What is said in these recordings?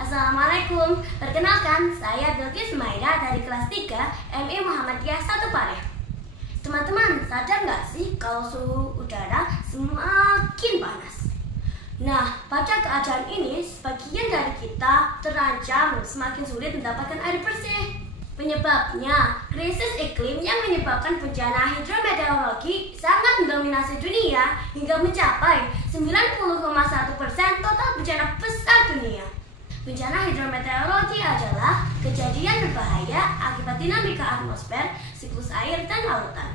Assalamualaikum, perkenalkan saya Bilqis Maida dari kelas 3 MI Muhammadiyah 1 Pare. Teman-teman, sadar nggak sih kalau suhu udara semakin panas? Nah, pada keadaan ini, sebagian dari kita terancam semakin sulit mendapatkan air bersih. Penyebabnya, krisis iklim yang menyebabkan bencana hidrometeorologi sangat mendominasi dunia hingga mencapai 90,1% total bencana besar dunia. Bencana hidrometeorologi adalah kejadian berbahaya akibat dinamika atmosfer, siklus air, dan lautan.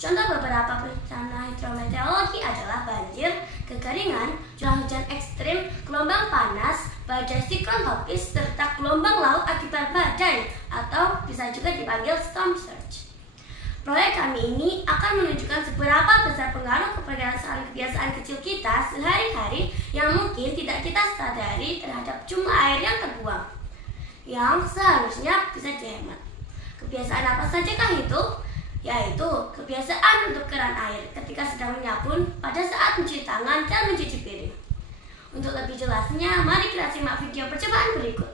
Contoh beberapa bencana hidrometeorologi adalah banjir, kekeringan, curah hujan ekstrim, gelombang panas, badai siklon tropis, serta gelombang laut akibat badai atau bisa juga dipanggil storm surge. Proyek kami ini akan menunjukkan seberapa besar pengaruh kebiasaan kecil kita sehari-hari yang mungkin tidak kita sadari terhadap jumlah air yang terbuang, yang seharusnya bisa dihemat. Kebiasaan apa sajakah itu? Yaitu kebiasaan untuk keran air ketika sedang menyabun, pada saat mencuci tangan, dan mencuci piring. Untuk lebih jelasnya, mari kita simak video percobaan berikut.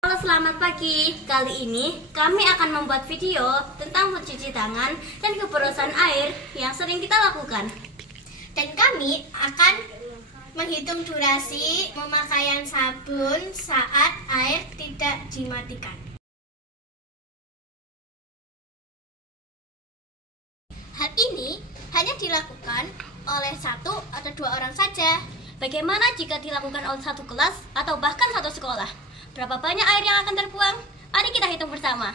Halo, selamat pagi. Kali ini kami akan membuat video tentang mencuci tangan dan keborosan air yang sering kita lakukan. Dan kami akan menghitung durasi pemakaian sabun saat air tidak dimatikan. Hal ini hanya dilakukan oleh 1 atau 2 orang saja. Bagaimana jika dilakukan oleh satu kelas atau bahkan satu sekolah? Berapa banyak air yang akan terbuang? Mari kita hitung bersama.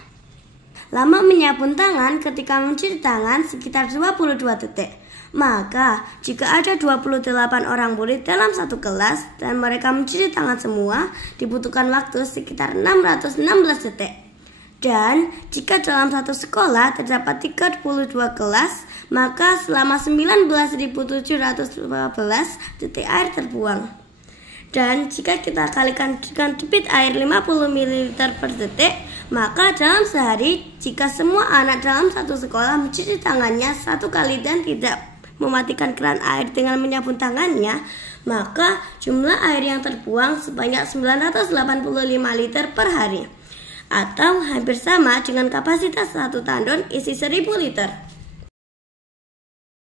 Lama menyabun tangan ketika mencuci tangan sekitar 22 detik. Maka, jika ada 28 orang murid dalam satu kelas dan mereka mencuci tangan semua, dibutuhkan waktu sekitar 616 detik. Dan, jika dalam satu sekolah terdapat 32 kelas, maka selama 19.712 detik air terbuang. Dan jika kita kalikan dengan debit air 50 ml per detik, maka dalam sehari, jika semua anak dalam satu sekolah mencuci tangannya 1 kali dan tidak mematikan keran air dengan menyabun tangannya, maka jumlah air yang terbuang sebanyak 985 liter per hari, atau hampir sama dengan kapasitas satu tandon isi 1000 liter.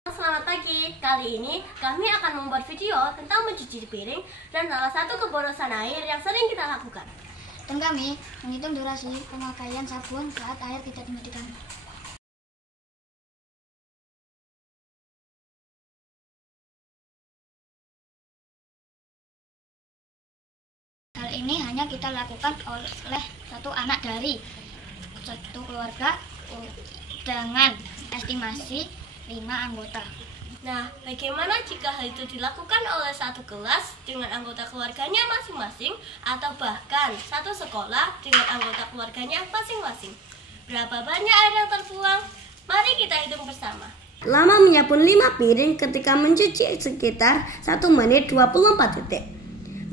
Selamat pagi, kali ini kami akan membuat video tentang mencuci piring dan salah satu keborosan air yang sering kita lakukan. Dan kami menghitung durasi pemakaian sabun saat air tidak dimatikan. Hal ini hanya kita lakukan oleh satu anak dari satu keluarga dengan estimasi 5 anggota. Nah, bagaimana jika hal itu dilakukan oleh satu kelas dengan anggota keluarganya masing-masing atau bahkan satu sekolah dengan anggota keluarganya masing-masing? Berapa banyak air yang terbuang? Mari kita hitung bersama. Lama menyabun 5 piring ketika mencuci sekitar 1 menit 24 detik.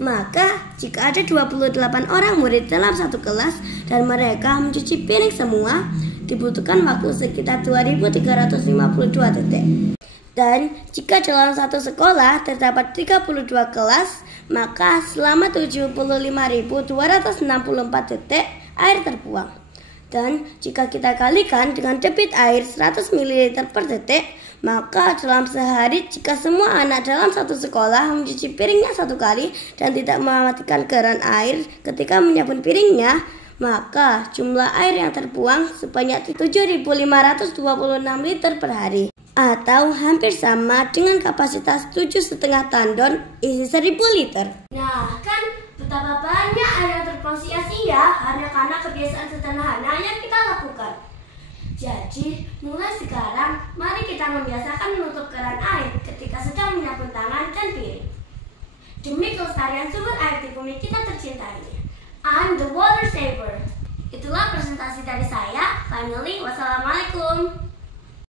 Maka, jika ada 28 orang murid dalam satu kelas dan mereka mencuci piring semua, dibutuhkan waktu sekitar 2352 detik. Dan jika dalam satu sekolah terdapat 32 kelas, maka selama 75.264 detik air terbuang. Dan jika kita kalikan dengan debit air 100 ml per detik, maka dalam sehari jika semua anak dalam satu sekolah mencuci piringnya 1 kali dan tidak mematikan keran air ketika menyabun piringnya, maka jumlah air yang terbuang sebanyak 7.526 liter per hari, atau hampir sama dengan kapasitas 7,5 tandon isi 1000 liter. Nah, kan betapa banyak air yang terbuang sia-sia hanya karena kebiasaan sederhana yang kita lakukan. Jadi, mulai sekarang, mari kita membiasakan menutup keran air ketika sedang menyabun tangan dan piring. Demi kelestarian sumber air di bumi kita tercinta ini. I'm the water saver. Itulah presentasi dari saya. Finally, wassalamualaikum.